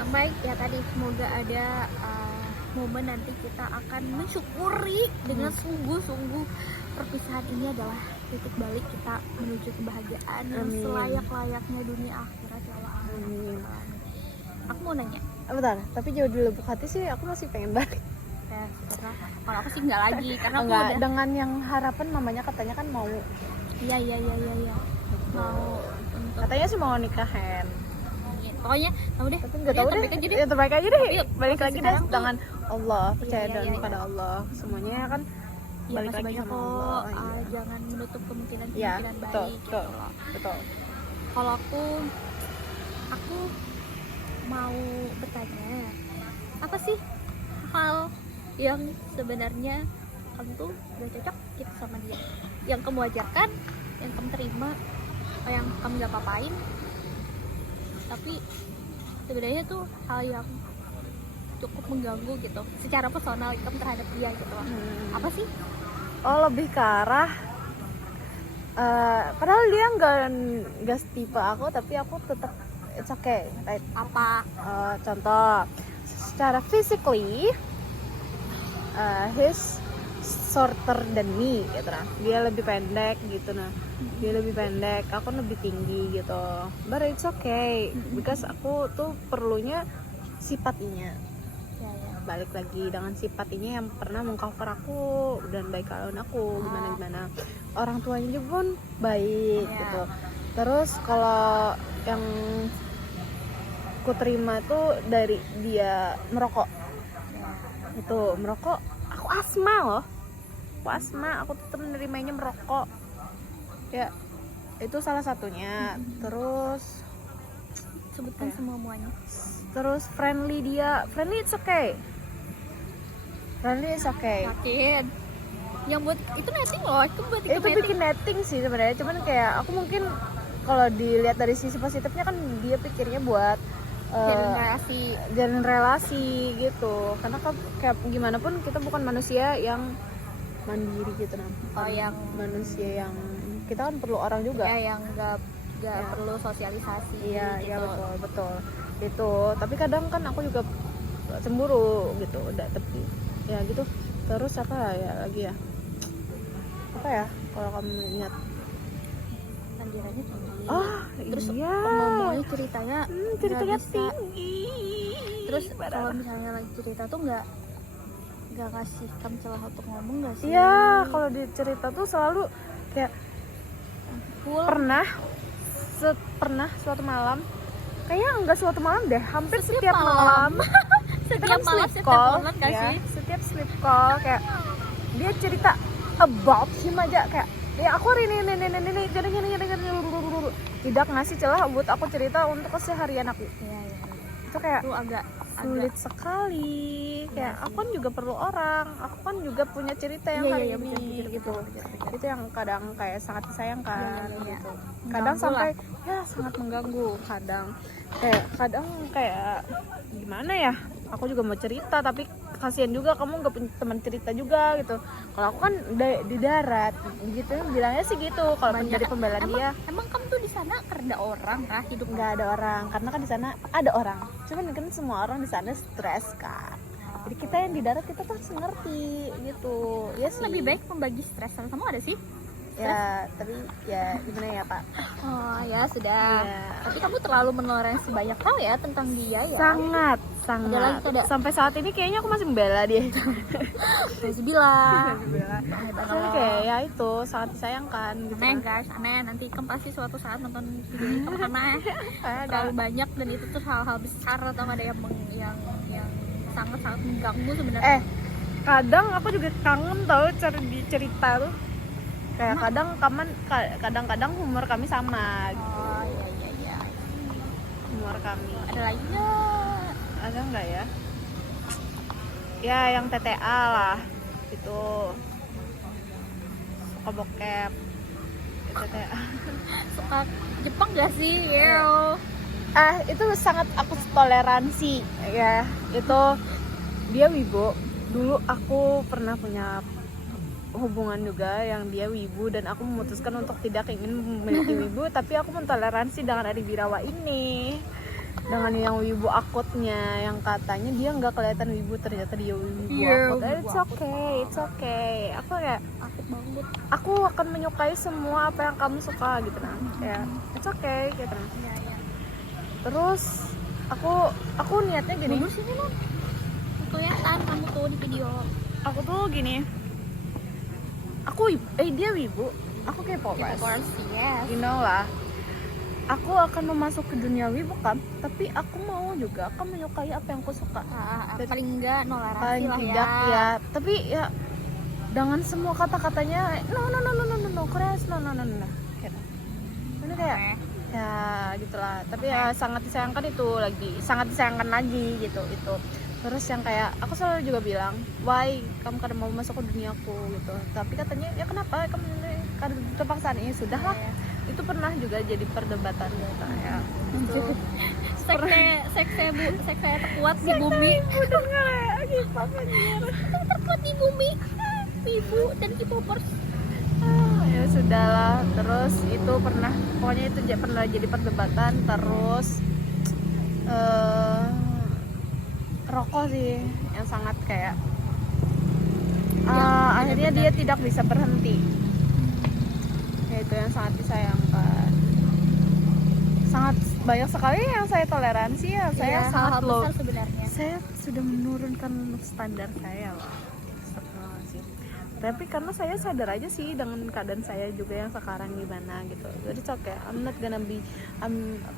sampai ya tadi semoga ada momen nanti kita akan mensyukuri dengan sungguh-sungguh perpisahan ini adalah titik balik kita menuju kebahagiaan yang Amin. selayak-layaknya dunia akhirat ya Allah. Amin. Aku mau nanya, Bentar, tapi jauh di lubuk hati sih aku masih pengen balik. ya karena kalau aku sih nggak lagi karena aku Enggak, udah dengan yang harapan mamanya katanya kan mau, iya mau untuk katanya sih mau nikahan. pokoknya tahu deh Tapi nggak tahu deh, terbaik aja deh. ya terbaik aja deh. Tapi Balik posisi lagi deh sekarang tuh- dengan Allah, percaya Iya, dan iya. pada Allah. Semuanya kan Ya, balik masih lagi banyak sama kok, Allah. Iya. jangan menutup kemungkinan Iya, baik betul, gitu betul, loh. betul. Kalau aku mau bertanya, apa sih hal yang sebenarnya kamu tuh gak cocok gitu sama dia, yang kamu wajarkan, yang kamu terima, yang kamu gak apa-apain, tapi sebenarnya tuh hal yang cukup mengganggu gitu secara personal kamu terhadap dia gitu loh. Apa sih? Oh, lebih ke arah padahal dia nggak setipe aku, tapi aku tetap it's okay, right? Apa? Contoh, secara physically he's shorter than me gitu nah. Dia lebih pendek gitu nah. Dia lebih pendek, aku lebih tinggi gitu. But it's okay because aku tuh perlunya sifatnya. Ya. Balik lagi dengan sifat ini yang pernah mengcover aku dan baik lawan aku gimana orang tuanya juga pun baik gitu. Terus kalau yang ku terima tuh dari dia merokok, itu merokok, aku asma aku tetap menerimanya merokok ya, itu salah satunya. Terus Sebutkan semuanya. terus friendly it's okay. Friendly is okay. Yakin? Yang buat itu netting loh, itu buat Itu bikin netting sih sebenarnya, cuman kayak aku mungkin kalau dilihat dari sisi positifnya kan dia pikirnya buat jalin relasi gitu, karena kan kayak gimana pun kita bukan manusia yang mandiri gitu nah. yang Manusia yang kita kan perlu orang juga ya yang nggak perlu sosialisasi. iya gitu. betul itu. Tapi kadang kan aku juga cemburu gitu udah, tapi ya gitu. Terus apa ya lagi ya, apa ya kalau kamu ingat? Tandirannya tinggi. Terus Ngomongnya ceritanya ceritanya nggak bisa. tinggi. Terus kalau misalnya lagi cerita tuh nggak kasih kamu celah untuk ngomong nggak sih? Iya, kalau di cerita tuh selalu kayak Full. pernah suatu malam, kayaknya enggak suatu malam deh, hampir setiap malam. malam. Setiap malam, setiap call, momen nggak ya, sih? setiap sleep call kayak dia cerita about him aja, kayak ya aku hari ini tidak ngasih celah buat aku cerita untuk keseharian aku. Iya. Itu kayak Itu agak sulit sekali. Kayak aku kan juga perlu orang, aku kan juga punya cerita yang hari ini gitu. Itu yang kadang kayak sangat disayangkan gitu. Kadang sampai ya sangat mengganggu. Kadang kayak gimana ya? Aku juga mau cerita tapi kasihan juga kamu nggak punya teman cerita juga gitu. Kalau aku kan di darat gitu, bilangnya sih gitu. Kalau dari pembelaan dia, emang kamu tuh di sana kerja orang kah hidup? nggak ada orang, karena kan di sana ada orang. Cuman kan semua orang di sana stres kan. Jadi kita yang di darat kita tuh harus ngerti gitu. Ya sih. Lebih baik membagi stres sama kamu ada sih. Ya, tapi ya gimana ya Pak? Oh ya sudah. Iya. Tapi kamu terlalu menoleransi banyak hal ya tentang dia ya. Sangat. Ada. Sampai saat ini kayaknya aku masih membela dia. Masih bilang. Tapi kayak ya itu sangat disayangkan gitu. Aneh guys, aneh. Nanti kamu pasti suatu saat nonton video ini kamu aneh. Terlalu banyak dan itu tuh hal-hal besar atau ada yang sangat-sangat mengganggu sebenarnya. Kadang aku juga kangen tau cerita tuh. Kayak kadang-kadang humor kami sama gitu. Oh iya. Humor kami. Ada lagi nggak? Ada nggak ya? Ya yang TTA lah itu, suka bokep TTA. Suka Jepang gak sih? Yo. Itu sangat aku toleransi ya. Itu dia wibu. Dulu aku pernah punya hubungan juga yang dia wibu dan aku memutuskan untuk tidak ingin memiliki wibu, tapi aku mentoleransi dengan Ari Birawa ini. dengan yang wibu akutnya yang katanya dia nggak kelihatan wibu, ternyata dia wibu Iya, akut. wibu It's akut. okay, it's okay. Aku kayak Akut banget. aku akan menyukai semua apa yang kamu suka gitu nah. Ya, it's okay gitu nah. Iya, iya. Terus aku niatnya gini. Mundur sini non. Kelihatan kamu tuh di video. Aku tuh gini. Dia wibu. Aku K-popers. K-popers, yes. You know lah. Aku akan masuk ke dunia wibu kan, tapi aku mau juga akan menyukai apa yang aku suka. Paling enggak toleransi Paling lah tidak ya. ya, tapi ya dengan semua kata-katanya no keras no gitu. Ini kayak ya gitulah, tapi ya sangat disayangkan itu lagi, sangat disayangkan lagi gitu itu. Terus yang kayak aku selalu juga bilang, why kamu kadang mau masuk ke duniaku gitu, tapi katanya ya kenapa kamu karena terpaksaan ini sudah lah. Itu pernah juga jadi perdebatan gitu ya. Sekte terkuat di bumi. Terkuat di bumi. Wibu dan K-popers. Ya sudahlah. Terus itu pokoknya itu pernah jadi perdebatan. Terus rokok sih yang sangat kayak akhirnya dia tidak bisa berhenti. Ya itu yang sangat disayangkan. Sangat banyak sekali yang saya toleransi ya. Saya sangat low. Sebenarnya. Saya sudah menurunkan standar saya loh. Astagfirullahaladzim. Tapi karena saya sadar aja sih dengan keadaan saya juga yang sekarang gimana gitu. Jadi oke, I'm not gonna be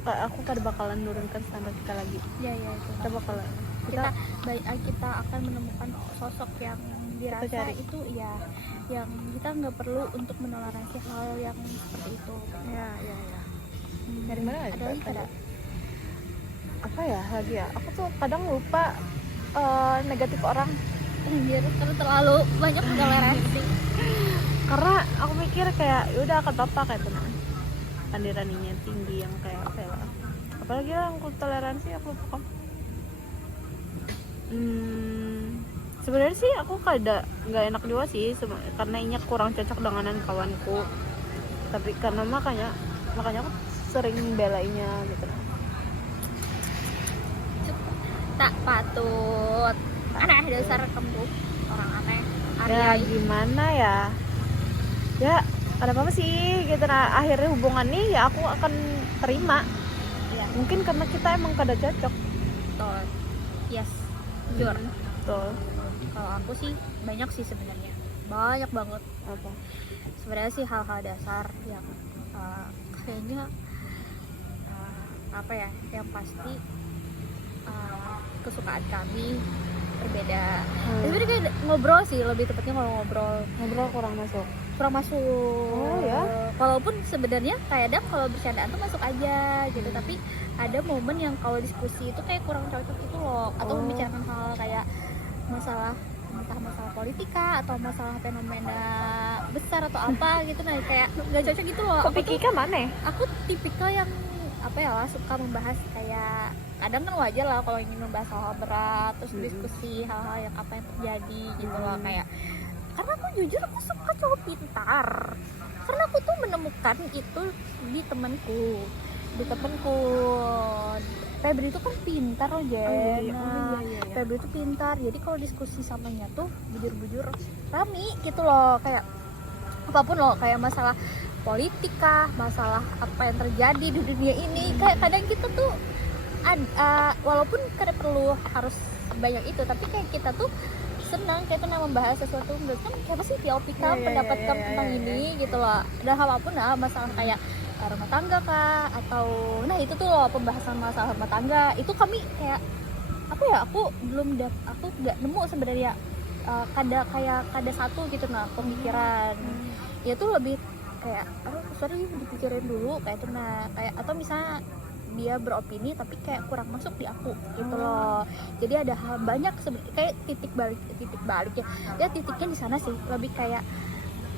aku kada bakalan menurunkan standar kita lagi. Iya, iya itu. Kita Kita akan menemukan sosok yang dirasa cari. itu ya, yang kita nggak perlu untuk menoleransi hal yang seperti itu. ya. Dari mana lagi? Ada lagi kada? Apa ya lagi ya? Aku tuh kadang lupa negatif orang. Anjir, karena terlalu banyak toleransi. Karena aku mikir kayak yaudah akan apa kayak tenang. Pandiraninya tinggi yang kayak apa ya? Apalagi yang aku toleransi aku lupa. Sebenarnya sih aku kada nggak enak juga sih karena ini kurang cocok dengan kawanku. Tapi karena makanya aku sering belainya gitu. Tak patut. Aneh dasar kamu orang aneh. Ya gimana ya? Ya ada apa sih gitu nah. Akhirnya hubungan nih ya aku akan terima. Iya. Mungkin karena kita emang kada cocok. Betul. Yes. Jujur. Betul. Kalau aku sih banyak sih sebenarnya. Banyak banget. Apa? Sebenarnya sih hal-hal dasar yang kayaknya apa ya, yang pasti kesukaan kami berbeda. Sebenarnya kayak ngobrol sih, lebih tepatnya kalau ngobrol kurang masuk. Oh ya? Walaupun sebenarnya kadang kalau bercandaan tuh masuk aja gitu, tapi ada momen yang kalau diskusi itu kayak kurang cocok gitu loh, atau membicarakan hal kayak masalah, entah masalah politika atau masalah fenomena besar atau apa gitu, nah kayak nggak cocok gitu loh. Kepikirnya mana? Aku tipikal yang apa ya lah, suka membahas kayak kadang kan wajar lah kalau ingin membahas hal berat, terus diskusi hal-hal yang apa yang terjadi gitu loh, kayak karena aku jujur aku suka cowok pintar, karena aku tuh menemukan itu di temanku. Febri itu kan pintar loh Jen. Febri itu pintar, jadi kalau diskusi samanya tuh bujur-bujur rame gitu loh, kayak apapun loh, kayak masalah politika, masalah apa yang terjadi di dunia ini, kayak kadang kita tuh walaupun kadang perlu harus banyak itu, tapi kayak kita tuh senang kayak pernah membahas sesuatu, menurut kan kayak apa sih POV kamu, pendapat kamu tentang ini gitu loh, dan apapun lah, masalah kayak rumah tangga kah, atau nah itu tuh loh, pembahasan masalah rumah tangga itu kami kayak apa ya, aku nggak nemu sebenarnya kada satu gitu nah pemikiran. Ya tuh lebih kayak sorry dipikirin dulu kayak itu nah, kayak atau misalnya dia beropini tapi kayak kurang masuk di aku gitu loh. Jadi ada hal banyak kayak titik balik ya titiknya di sana sih, lebih kayak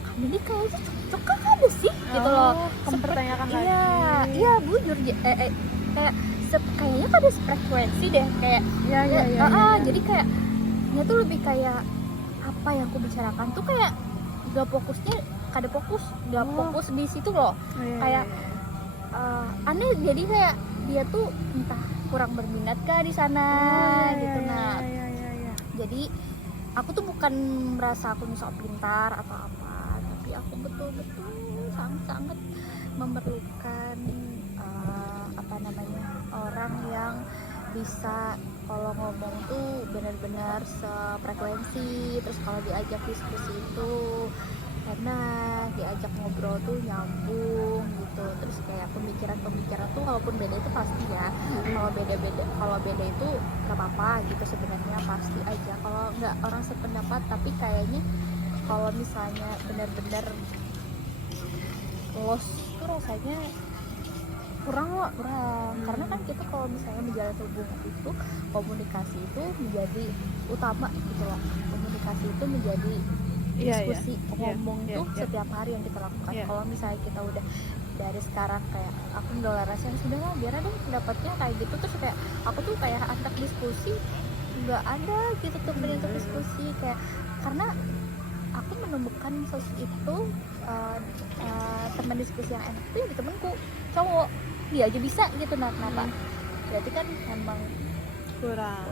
kami ini kayaknya cocok ada sih gitu loh. Mempertanyakan lagi. Iya bujur kayak kayaknya ada frekuensi deh kayak jadi kayak dia tuh lebih kayak apa yang aku bicarakan tuh kayak gak fokusnya, kada fokus di situ loh. Kayak aneh, jadi kayak dia tuh entah kurang berminat kah di sana gitu. Nah, ya. jadi aku tuh bukan merasa aku misal pintar atau apa, tapi aku betul-betul sangat-sangat memerlukan apa namanya, orang yang bisa kalau ngomong tuh benar-benar sefrekuensi, terus kalau diajak diskusi itu enak, diajak ngobrol tuh nyambung gitu. Terus kayak pemikiran tuh walaupun beda itu pasti ya, kalau beda itu gak apa-apa gitu sebenarnya, pasti aja kalau nggak orang sependapat. Tapi kayaknya kalau misalnya benar-benar lost tuh rasanya kurang, karena kan kita kalau misalnya menjalin hubungan itu, komunikasi itu menjadi utama gitu loh. Komunikasi itu menjadi diskusi, ngomong tuh setiap hari yang kita lakukan. Kalau misalnya kita udah dari sekarang kayak aku mendolarasikan sudah lah, biar ada pendapatnya kayak gitu, terus kayak aku tuh kayak antar diskusi nggak ada gitu temen untuk diskusi, kayak karena aku menemukan itu teman diskusi yang enak tuh ya di temenku cowok, dia aja bisa gitu. Nah kenapa? Berarti kan emang Kurang.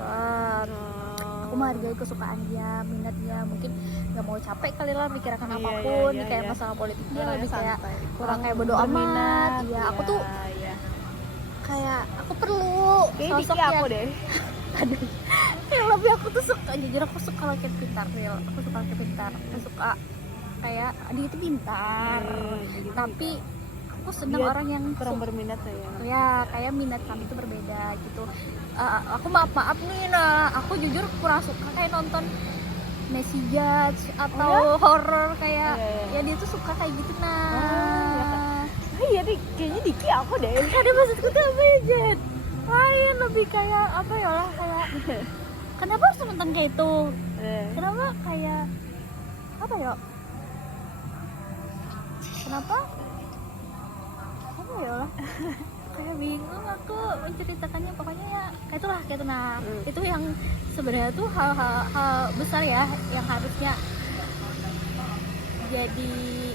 Aku menghargai kesukaan dia, minatnya, mungkin nggak mau capek kali lah mikirkan apapun, kayak masalah politiknya lebih kayak kurang kayak bodo amat. Iya, aku tuh kayak aku perlu sosok aku yang deh. aduh, yang lebih aku tuh suka, jujur aku suka laki pintar, real. Aku suka laki pintar, aku suka kayak dia itu pintar, tapi aku senang orang yang kurang berminat ya kayak minat kami itu berbeda gitu. Aku maaf nih, nah aku jujur kurang suka kayak nonton Messi Judge atau horror kayak ya dia tuh suka kayak gitu. Nah iya nih, kayaknya Diki aku deh. ada maksudku tuh apa ya, Jet? Lain lebih kayak apa ya lah, kayak kenapa harus nonton kayak itu? Kenapa kayak apa ya? Kenapa? Apa ya lah? Kayak bingung aku menceritakannya, pokoknya ya kayak itulah, kayak itu. Nah itu yang sebenarnya tuh hal besar ya, yang harusnya jadi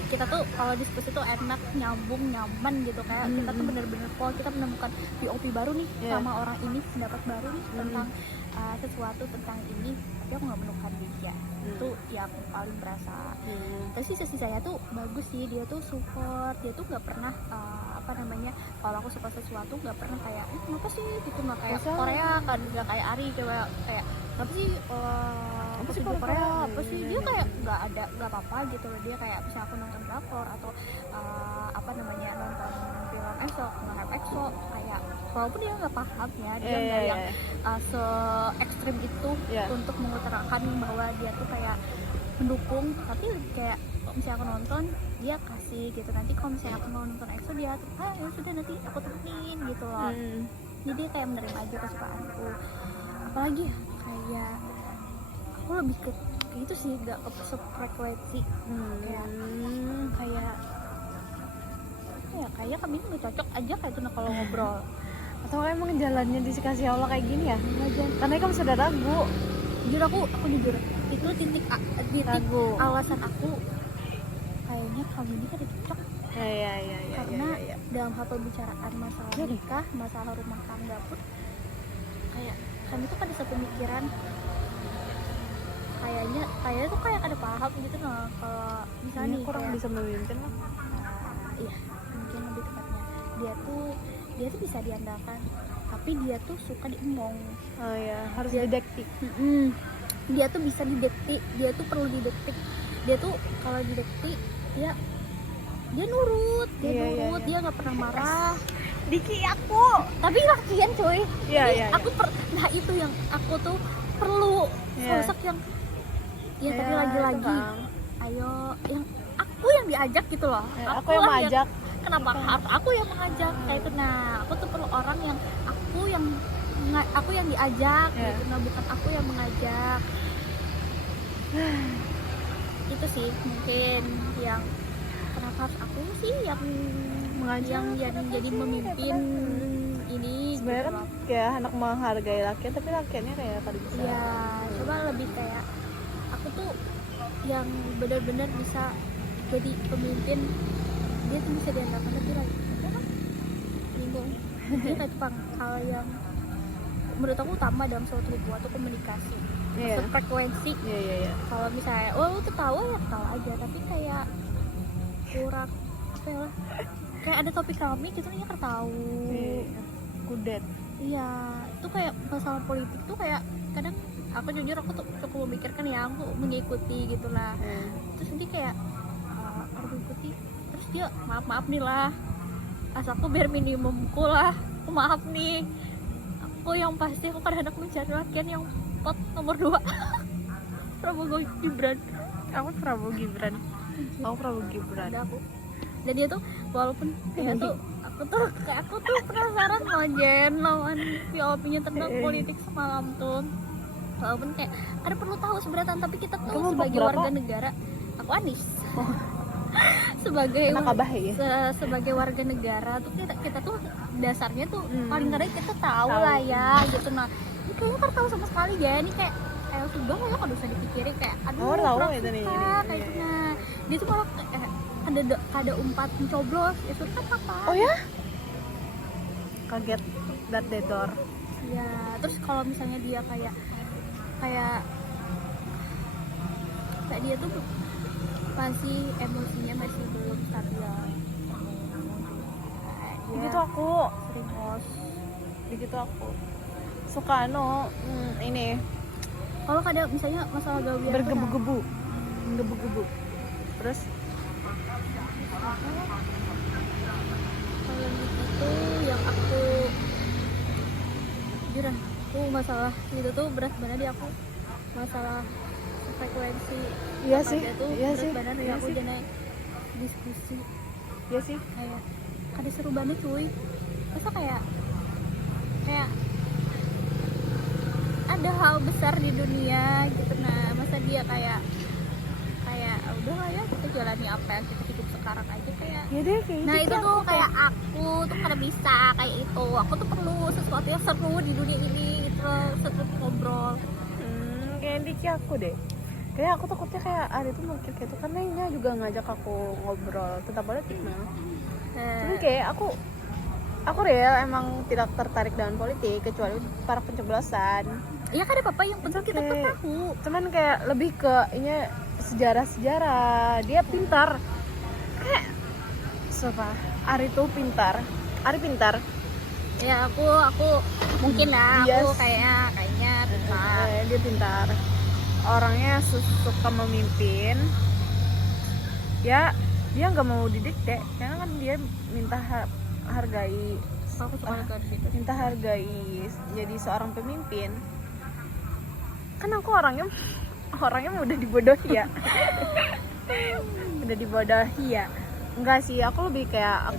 kita tuh kalau diskusi tuh enak, nyambung, nyaman gitu, kayak kita tuh bener-bener kalau kita menemukan POV baru nih sama orang ini, pendapat baru nih tentang sesuatu tentang ini, tapi aku nggak menemukan dia, itu ya aku paling berasa. Terus sisi saya tuh bagus sih, dia tuh support, dia tuh nggak pernah apa namanya, kalau aku suka sesuatu nggak pernah kayak kenapa sih gitu, nggak kayak Korea kan, nggak kayak Ari kayak apa sih apa sih Korea apa sih, dia kayak nggak apa-apa gitu loh. Dia kayak misalnya aku nonton drakor atau apa namanya, nonton film EXO kayak walaupun dia nggak paham ya, dia nggak yang se ekstrim itu untuk mengutarakan bahwa dia tuh kayak mendukung, tapi kayak misalnya aku nonton dia kasih gitu, nanti kalau misalnya aku nonton EXO dia ya sudah nanti aku temenin gitu loh. Jadi dia kayak menerima aja kesukaanku. Apalagi ya, kayak aku lebih ke itu sih, gak ke sefrekuensi. Kayak kami nggak cocok aja kayak itu. Nah kalau ngobrol atau emang jalannya dikasih Allah kayak gini ya, karena kamu sudah ragu. Jujur aku jujur itu titik alasan aku kayaknya kami ini kan cocok. Karena dalam hal pembicaraan masalah nikah, masalah rumah tangga pun kayak kami tuh kan satu pemikiran, kayaknya tuh kayak ada paham gitu. Nah kalau misalnya nih kurang kayak, bisa memimpin lah. Iya mungkin lebih tepatnya dia tuh bisa diandalkan, tapi dia tuh suka diemong. Harus didekti. Dia tuh bisa didekti, dia tuh perlu didekti. Dia tuh kalau didekti dia nurut, dia nggak pernah marah. Diki aku Tapi lakian coy. Aku nah itu yang aku tuh perlu sosok yang tapi lagi-lagi ayo yang aku yang diajak gitu loh. Aku yang mengajak. Kenapa harus aku yang mengajak kayak itu? Nah aku tuh perlu orang yang aku yang diajak gitu. Nah bukan aku yang mengajak. Itu sih mungkin yang kenapa harus aku sih yang mengajak, yang jadi memimpin ini. Sebenarnya kan kayak anak menghargai laki, tapi lakiannya kayak tadi bisa. Iya, coba lebih kayak aku tuh yang benar-benar bisa jadi pemimpin. Dia tuh bisa diandalkan, tapi lagi kan bingung. Dia kayak tukang hal yang menurut aku utama dalam suatu hubungan tuh komunikasi, Iya. frekuensi. Iya. Kalau misalnya lu ketawa ya ketawa aja, tapi kayak kurang apa ya, kayak ada topik rame gitu nih ketawa. Kudet. Iya, itu kayak masalah politik tuh kayak kadang aku jujur aku tuh cukup memikirkan ya, aku mengikuti gitulah. Terus nanti kayak aku mengikuti, terus dia maaf nih lah, asalku biar minimumku lah, aku maaf nih, aku yang pasti aku kadang mencari lakian yang pot nomor 2 Prabowo Gibran. Aku Prabowo Gibran. Ada aku, dan dia tuh walaupun kayak tuh aku tuh penasaran loh Jen lawan POV-nya tentang politik semalam tuh, walaupun kayak ada perlu tahu seberatan, tapi kita tuh Kamu sebagai berapa? warga negara, aku Anies. sebagai Anak abah ya? sebagai warga negara tuh kita tuh dasarnya tuh paling nggak kita tahu Tahu. lah ya gitu. Nah ini kayaknya kan tahu sama sekali ya, ini kayak sudah ya kalau usah dipikirin kayak aduh Oh, tahu kurang itu nih, suka, ini. kayak Iya, gitu. Nah dia tuh malah ada umpat mencoblos itu kan apa Oh ya? Kaget that the door. ya. Terus kalau misalnya dia kayak dia tuh masih emosinya masih belum stabil. Dia Begitu aku. sering host. Begitu aku. Suka ini Kalau ada misalnya masalah gawian bergebu-gebu. Menggebu-gebu. Terus kalau gitu yang aku jujur aku masalah itu tuh berat banget di aku, masalah frekuensi. Iya Apa sih, aja tuh iya berat sih, banget iya aku sih. jadi diskusi ya sih. kayak ada seru banget cuy, masa kayak ada hal besar di dunia gitu. Nah masa dia kayak udah lah ya kita jalani apa yang kita hidup sekarang aja kayak. Ya deh kayak Nah gitu itu sih tuh aku kayak aku tuh kada bisa kayak itu, aku tuh perlu sesuatu yang seru di dunia ini gitu loh, seru ngobrol. kayak Diki aku deh. Kayak aku takutnya kayak Ari tuh mikir kayak itu karena Nya juga ngajak aku ngobrol tentang politik nah. Tapi kayak aku real emang tidak tertarik dengan politik kecuali para pencoblosan. Iya kan ada apa yang penting kita tuh Oke. tahu. Cuman kayak lebih ke ini sejarah dia pintar kayak siapa Ari tuh pintar. Ari pintar. Ya aku mungkin lah Yes. aku kayaknya pintar. Dia pintar, orangnya suka memimpin ya. Dia nggak mau didikte karena kan dia hargai Aku suka banget gitu. minta hargai jadi seorang pemimpin. Kan aku orangnya udah dibodohi ya. Udah dibodohi ya. Enggak sih, aku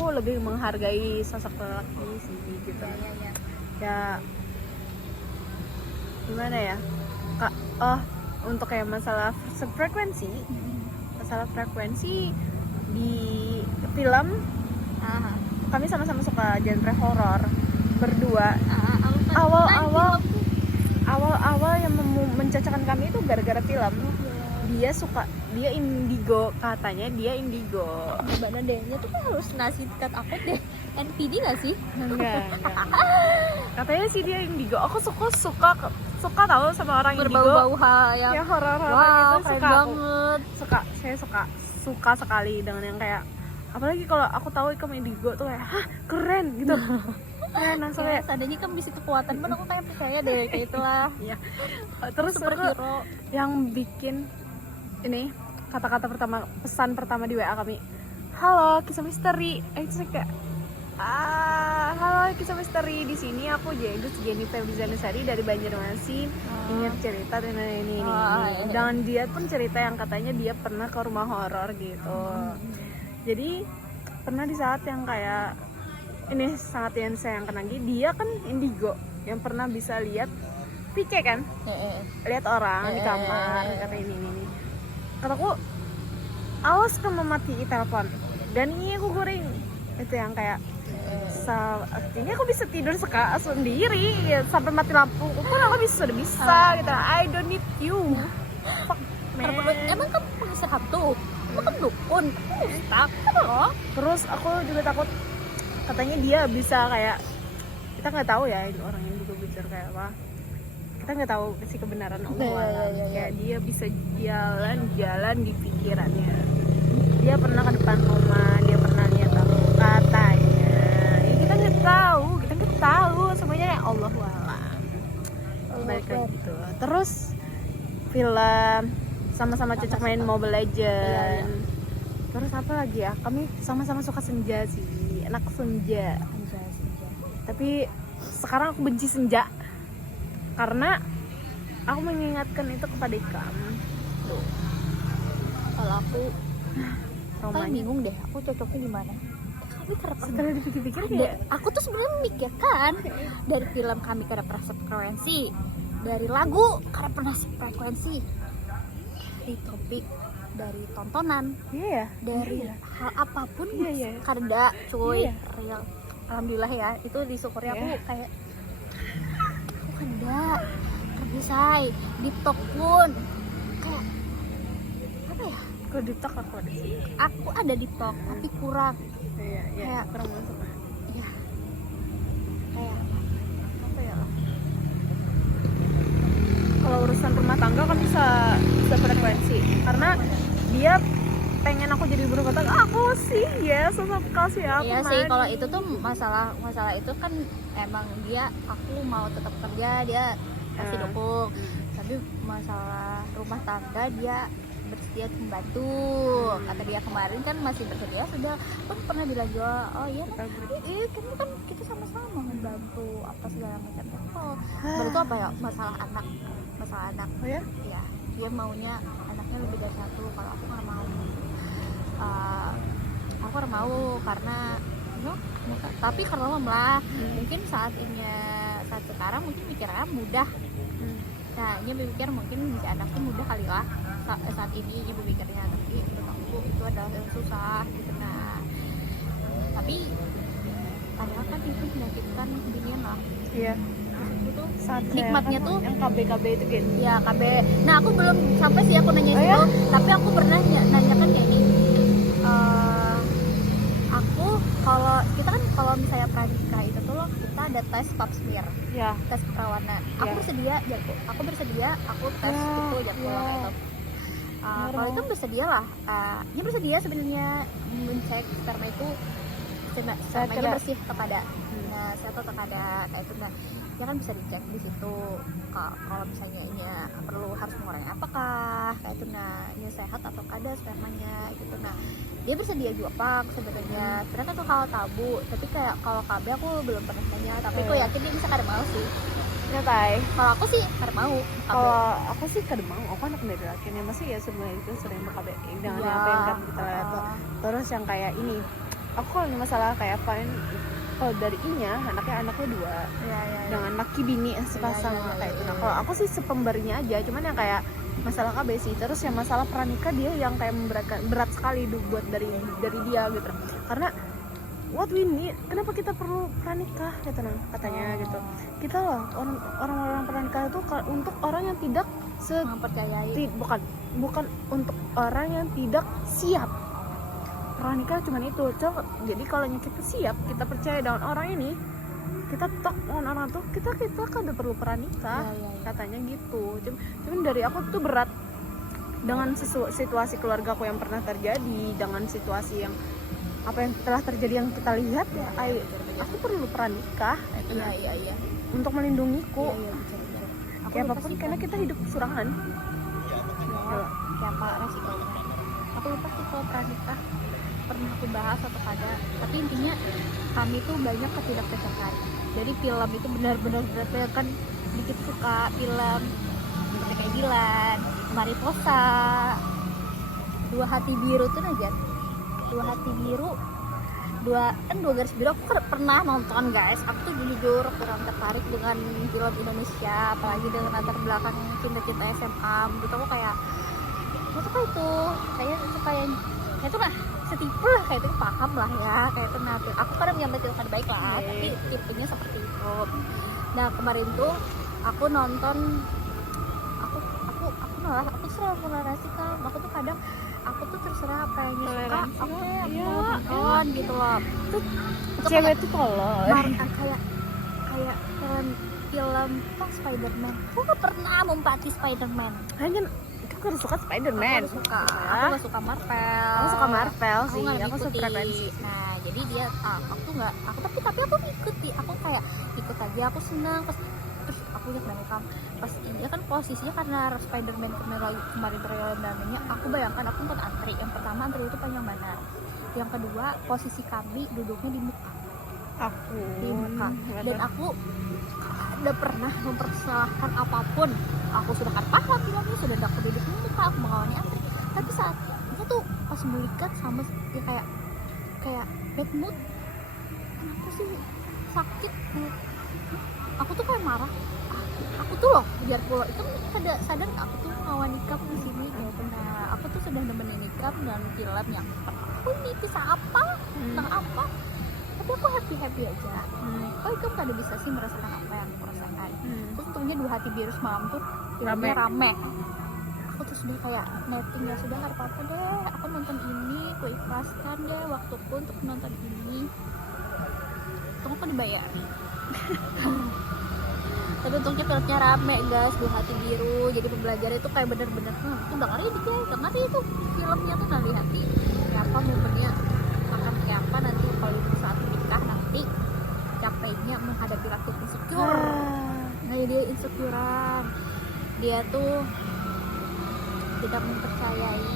lebih menghargai sosok lelaki sih gitu. Ya. Ya gimana ya Kak, untuk kayak masalah frekuensi di film Ah, kami sama-sama suka genre horor berdua. aku kan Awal yang mencacakan kami itu gara-gara film. Dia indigo, katanya dia indigo. Mbak Nadenya tuh kan harus ngasih tingkat aku deh NPD gak sih? Enggak. Katanya sih dia indigo. Aku suka tahu sama orang indigo. Berbau-bau hal yang Ya horor-horor wow, gitu keren suka aku. banget. Saya suka sekali dengan yang kayak, apalagi kalau aku tahu kamu indigo tuh kayak hah keren gitu. Keren langsung Kayak kayak seandainya kan bisa kekuatan pun aku kayak percaya deh kayak itulah. terus aku Superhero. yang bikin ini pesan pertama di WA kami, halo kisah misteri. Itu kayak halo kisah misteri, di sini aku Jennifer Bizanesari dari Banjarmasin. Ingat cerita dan ini. Iya. Dan dia pun cerita yang katanya dia pernah ke rumah horor gitu. Jadi pernah di saat yang kayak ini sangat yang sayangkan lagi, dia kan indigo yang pernah bisa lihat pice kan, lihat orang di kamar kata ini. Kataku awas kamu mati telepon dan ini aku goreng itu yang kayak artinya aku bisa tidur sendiri ya, sampai mati lampu pun aku sudah bisa gitu. I don't need you. Fuck, man. Emang kamu pengistirahat tuh? Emang kamu dukun? Tak, loh. Terus aku juga takut katanya dia bisa kayak, kita nggak tahu ya ini orang yang juga bisa jujur kayak apa, kita nggak tahu si kebenaran Allah Iya, iya, iya, iya. kayak dia bisa jalan di pikirannya, dia pernah ke depan rumah, dia pernah lihat aku katanya, ya kita nggak tahu semuanya ya Allah alam. Balik kayak gitu. Terus film sama-sama cocok main Mobile Legend. Iya. Terus apa lagi ya? Kami sama-sama suka senja sih, anak senja. Tapi sekarang aku benci senja karena aku mengingatkan itu kepada kamu. Tuh. Kalau aku Romanya. bingung deh, aku cocoknya gimana. Kami Setelah dipikir-pikir ada, kayak aku tuh sebenarnya memikirkan dari film kami karena pernah sefrekuensi, dari lagu karena pernah sefrekuensi, dari topik, dari tontonan, iya ya. dari Iya. hal apapun Iya, iya. karena cuy Iya. real, alhamdulillah ya, itu disyukuri aku Iya. kayak aku kada terbisai di TikTok pun kayak apa ya, Kalau di TikTok aku ada sih. aku ada di TikTok tapi kurang Iya, iya. Kayak- Kurang masuk. ya kayak apa ya, Kalau urusan rumah tangga kan bisa frekuensi karena dia pengen aku jadi ibu rumah tangga, aku sih ya sosok kasih aku iya sih. mandi. Kalau itu tuh masalah itu kan emang dia, aku mau tetap kerja dia pasti Ah. dukung, tapi masalah rumah tangga dia bersedia membantu. Kata dia kemarin kan masih bersedia, sudah kan pernah bilang juga, oh iya Kita ber- kan kita sama-sama membantu apa segala macam. Oh baru itu apa ya, masalah anak Oh ya? ya, dia maunya anaknya lebih dari satu. Kalau aku nggak mau. Aku nggak mau karena tapi karena lah mungkin saat sekarang mungkin mikirnya mudah. Nah ini berpikir mungkin bisa anaknya mudah kali lah saat ini dia berpikirnya, tapi menurut aku itu adalah yang susah gitu. Nah tapi padahal kan itu menyakitkan ginian lah. Iya. Itu Saat nikmatnya saya- tuh yang KB itu kan. ya KB. Nah aku belum sampai sih aku nanya Oh, itu, ya? tapi aku pernah nanyakan kayak ini. Aku kalau misalnya pranikah itu tuh kita ada tes pap smear, Ya. tes keperawanan. Aku Ya. bersedia aku tes Ya, itu jadwal ya. itu. Benar Kalau itu banget. bersedia lah, dia bersedia sebenarnya mencek sperma itu spermanya Kira- bersih kepada. Nah saya tuh ada kayak itu. Nah ya kan bisa dicek di situ kalau misalnya ini perlu harus mengurangi apakah kayak itu. Nah ini sehat atau kada spermanya gitu. Nah dia bersedia juga pak sebenarnya. Sebenarnya itu hal tabu, tapi kayak kalau KB aku belum pernah nanya, tapi aku Iya. yakin dia bisa kada mau sih. Ya tay. Kalau aku sih kada mau KB. Kalau aku sih kadang mau, aku anak dari laki ya masih ya semua itu sering BKB dengan Iya. apa yang kan kita lihat tuh. Terus yang kayak ini, aku kalau masalah kayak fine, kalau dari I-nya anaknya dua, ya. dengan laki bini sepasang Iya, iya, kayak itu. iya, Nah iya. kalau aku sih sepemberinya aja, cuman yang kayak masalah KB sih. Terus yang masalah pranikah dia yang kayak berat sekali buat dari dia gitu, karena what we need, kenapa kita perlu pranikah gitu nah katanya gitu. Kita loh orang-orang pranikah itu untuk orang yang tidak Mempercayai. bukan untuk orang yang tidak siap. Pranikah cuman itu. Jadi kalau kita siap, kita percaya dengan orang ini, kita tok dengan orang tuh, kita kan udah perlu pranikah. Iya, iya, iya. Katanya gitu. Cuman dari aku tuh berat dengan situasi keluarga aku yang pernah terjadi, dengan situasi yang apa yang telah terjadi yang kita lihat ya, aku perlu pranikah gitu, nah, Iya. untuk melindungiku. Iya, betul. Aku Kayak lupa apapun sih karena kita hidup surangan. ya, kayak apa resikonya. Aku lupa sih kalau pranikah pernah aku bahas atau kada, tapi intinya kami tuh banyak ketidakcocokan. Jadi film itu benar-benar kan dikit suka film seperti kayak Dilan, Mariposa, Dua Hati Biru tuh aja. Dua Hati Biru, dua garis biru aku pernah nonton guys. Aku tuh jujur kurang tertarik dengan film Indonesia, apalagi dengan latar belakang cinta-cinta SMA gitu. Aku kayak itu kayaknya suka yang itu lah setipe lah kayak itu, paham lah ya kayak itu. Nah aku kadang mengambil tindakan baik lah, tapi tipenya seperti itu. Nah kemarin tuh aku nonton, aku selalu toleransi kan. Aku tuh kadang aku tuh terserah apa yang suka, Toleransi, aku iya, nonton gitu loh. Itu Cewek tuh tolol. kayak film film Spider-Man. Aku gak pernah mempaati Spider-Man. Hanya itu kan suka Spider-Man. Aku suka. Ya. Aku gak suka Marvel. Aku suka Marvel sih. nggak Aku ngikutin. sefrekuensi. Nah, jadi dia aku nggak aku tapi aku ikuti. Aku kayak ikut aja, aku senang. Terus aku lihat rekam pas ini kan posisinya karena Spider-Man kemarin trailernya, aku bayangkan aku nonton antri. Yang pertama antri itu panjang banget. Yang kedua posisi kami duduknya di muka. Di muka. Dan aku udah pernah mempersalahkan apapun. Aku sudah kan paham bilangnya, sudah aku duduk di muka, aku mengawani antri. Tapi saat itu tuh pas melihat sama ya kayak bad mood. Kenapa sih sakit? Aku tuh kayak marah. Aku tuh loh biar pulau itu ada sadar aku tuh ngawani nikah di sini kayak benar. Aku tuh sudah nemenin nikah dan film yang aku ini bisa apa tentang apa. Tapi aku happy aja. Oh itu kan ada bisa sih merasakan apa yang aku rasakan. Terus untungnya Dua Hati Biru semalam tuh filmnya rame. Aku terus dia kayak netting ya sudah nggak apa-apa deh. Aku nonton ini, aku ikhlaskan deh waktuku untuk nonton ini. Tunggu aku dibayar. Tapi untungnya filmnya rame guys, Dua Hati Biru. Jadi pembelajaran itu kayak bener-bener tuh udah ngeri deh guys. Ngeri itu filmnya tuh nanti hati kayak apa momennya akan kayak apa nanti kalau saat menikah nanti capeknya menghadapi rasa insecure. Nah dia insecurean, dia tuh tidak mempercayai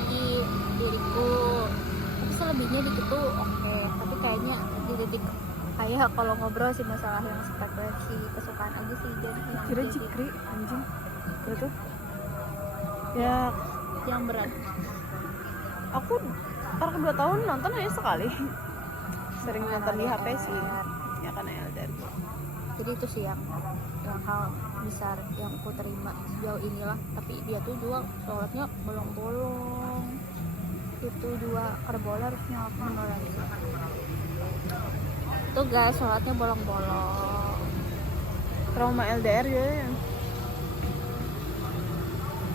diriku. Tapi selebihnya di situ oke. Tapi kayaknya di titik kayak kalau ngobrol sih masalah yang frekuensi kesukaan aja sih dan yang Kira jadi Cikri anjing. Itu ya yang berat. aku orang 2 tahun nonton hanya sekali. Sering nonton di HP sih. Ya karena LDR. Jadi itu sih yang hal besar yang aku terima sejauh inilah. Tapi dia tuh juga sholatnya bolong-bolong. Itu juga kerbola harusnya aku lagi. Tuh guys, sholatnya bolong-bolong. Trauma LDR ya.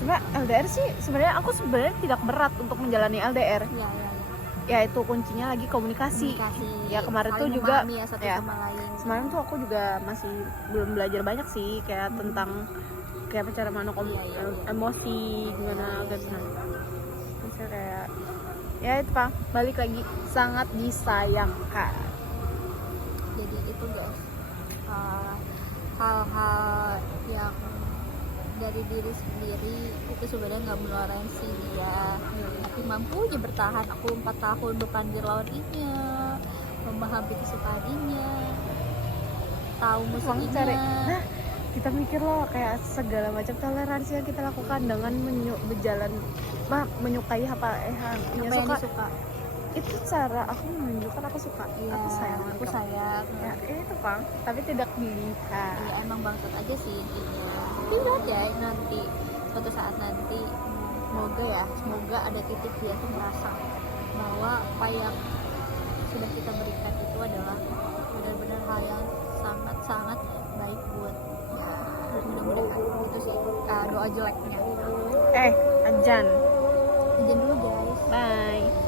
Cuma LDR sih sebenarnya aku tidak berat untuk menjalani LDR. Iya. Ya itu kuncinya lagi komunikasi. Ya kemarin tuh juga ya, satu ya, sama lain. semalam tuh aku juga masih belum belajar banyak sih kayak tentang kayak cara mana emosi gimana gitu. Misalnya kayak ya itu Pak, balik lagi sangat disayangkan. Jadi itu guys, hal-hal yang dari diri sendiri itu sebenarnya nggak menuarensi dia, tapi mampu aja bertahan. Aku 4 tahun berpandir lawan inya, memahami kesukaannya, tahu musiknya. Nah kita mikir loh kayak segala macam toleransi yang kita lakukan dengan menyukai apa yang yang disuka. Itu cara aku menunjukkan aku suka, Iya, aku sayang, aku sayang. ya itu Bang, tapi tidak dilihat. Ya emang bangsat aja sih intinya. Tapi lihat ya nanti suatu saat nanti semoga ada titik dia tuh merasa bahwa apa yang sudah kita berikan itu adalah benar-benar hal yang sangat-sangat baik buat ya mudah-mudahan itu sih doa jeleknya. Ajan Izin dulu guys. bye.